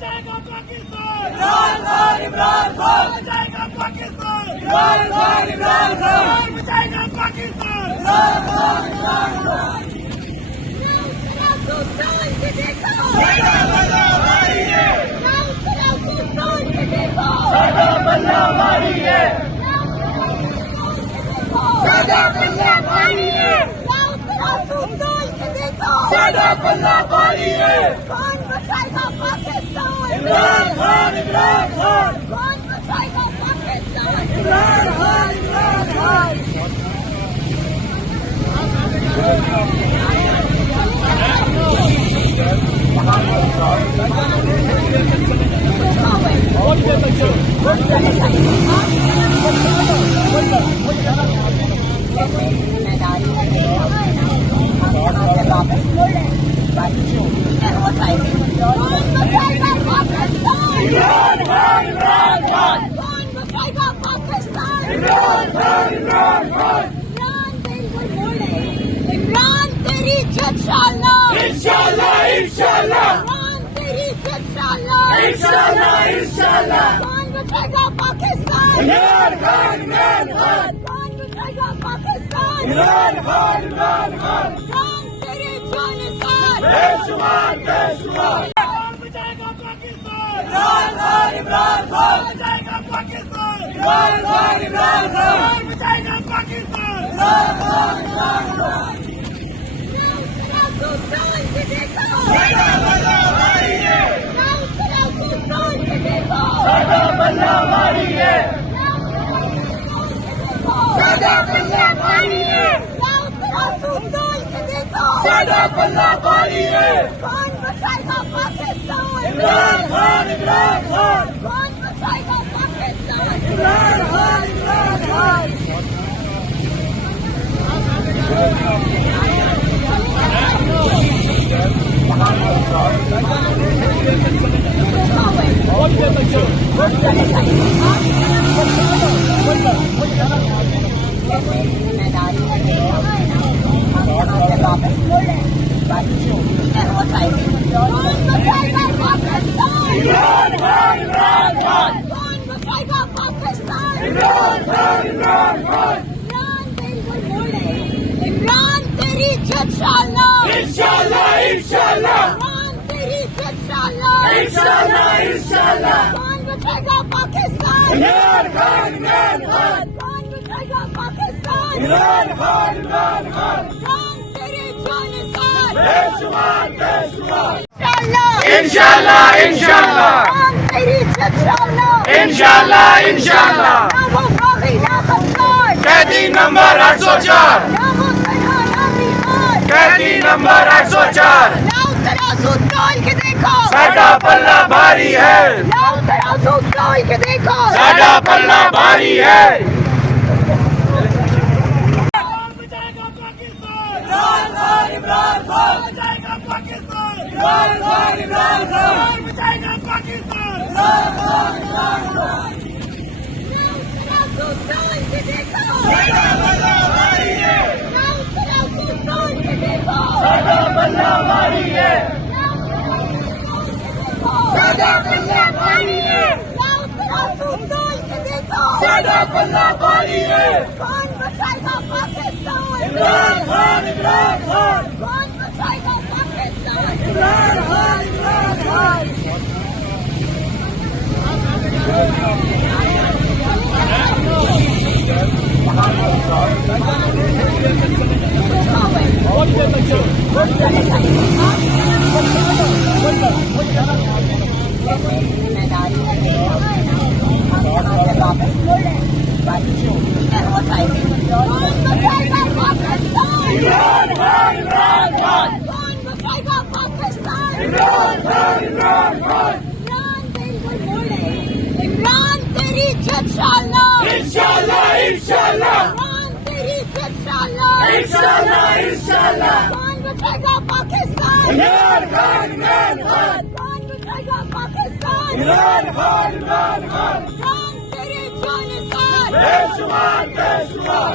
बचाएगा पाकिस्तान। इमरान खान, इमरान खान बचाएगा पाकिस्तान। इमरान खान, इमरान खान बचाएगा पाकिस्तान। इमरान खान, इमरान खान साडा बल्ला भारी है। साडा बल्ला भारी है। साडा बल्ला भारी है। साडा बल्ला भारी है। कौन बचाएगा पाकिस्तान? इमरान खान, इमरान खान कौन बचाएगा पाकिस्तान? इमरान खान, इमरान खान वापस मुड़े बस जो हो जाएगी। कौन बचाएगा पाकिस्तान? इमरान खान, इमरान खान कौन बचाएगा पाकिस्तान? इमरान खान, इमरान खान इमरान बिल्कुल मुड़े। इमरान तेरी इंशाअल्लाह, इंशाअल्लाह, इंशाअल्लाह, इमरान तेरी इंशाअल्लाह, इंशाअल्लाह, इंशाअल्लाह कौन बचाएगा पाकिस्तान? इमरान खान, इमरान खान कौन बचाएगा पाकिस्तान? इमरान खान, इमरान खान इमरान तेरी जानिसार, बेशुमार, बेशुमार बचाएगा पाकिस्तान। इमरान खान, इमरान खान बचाएगा पाकिस्तान। इमरान खान, इमरान खान बचाएगा पाकिस्तान। इमरान खान, इमरान खान साडा बल्ला भारी है। साडा बल्ला भारी है। साडा बल्ला भारी है। साडा बल्ला भारी है। कौन बचाएगा पाकिस्तान? इमरान खान, इमरान खान कौन बचाएगा पाकिस्तान? इमरान खान, इमरान खान वापस मुड़े बस जो हो जाएगी। कौन बचाएगा पाकिस्तान? इमरान खान, इमरान खान कौन बचाएगा पाकिस्तान? इमरान खान, इमरान खान इमरान बिल्कुल मुड़े। इमरान तेरी इंशाअल्लाह, इंशाअल्लाह, इंशाअल्लाह, इमरान तेरी इंशाअल्लाह, इंशाअल्लाह, इंशाअल्लाह कौन बचाएगा पाकिस्तान? इमरान खान, इमरान खान कौन बचाएगा पाकिस्तान? इमरान खान, इमरान खान इमरान तेरी जानिसार, बेशुमार, बेशुमार इंशाअल्लाह, इंशाअल्लाह, इंशाअल्लाह, इमरान तेरी इंशाअल्लाह, इंशाअल्लाह, इंशाअल्लाह ना वो बागी ना खद्दार, कैदी नंबर 804 ना वो तन्हा ना बीमार, कैदी नंबर 804 लाओ तराजू तोल के देखो, साडा पल्ला भारी है। लाओ तराजू तोल के देखो, साडा पल्ला भारी है। बचाएगा पाकिस्तान। इमरान खान, इमरान खान बचाएगा पाकिस्तान। इमरान खान, इमरान खान बचाएगा पाकिस्तान। इमरान खान, इमरान खान लाओ तराजू तोल के देखो, साडा बल्ला भारी है। लाओ तराजू तोल के देखो, साडा बल्ला भारी है। लाओ तराजू तोल के देखो, साडा बल्ला भारी है। लाओ तराजू तोल के देखो, साडा बल्ला भारी है। कौन बचाएगा पाकिस्तान? इमरान खान, इमरान खान कौन बचाएगा पाकिस्तान? इमरान खान, इमरान खान वापस मुड़े बस जो हो जाएगी। कौन बचाएगा पाकिस्तान? इमरान खान, इमरान खान कौन बचाएगा पाकिस्तान? इमरान खान, इमरान खान इमरान बिल्कुल मुड़े। इमरान तेरी इंशाअल्लाह, इंशाअल्लाह, इंशाअल्लाह, इमरान तेरी इंशाअल्लाह, इंशाअल्लाह, इंशाअल्लाह कौन बचाएगा पाकिस्तान? इमरान खान, इमरान खान कौन बचाएगा पाकिस्तान? इमरान खान, इमरान खान इमरान तेरी जानिसार, बेशुमार, बेशुमार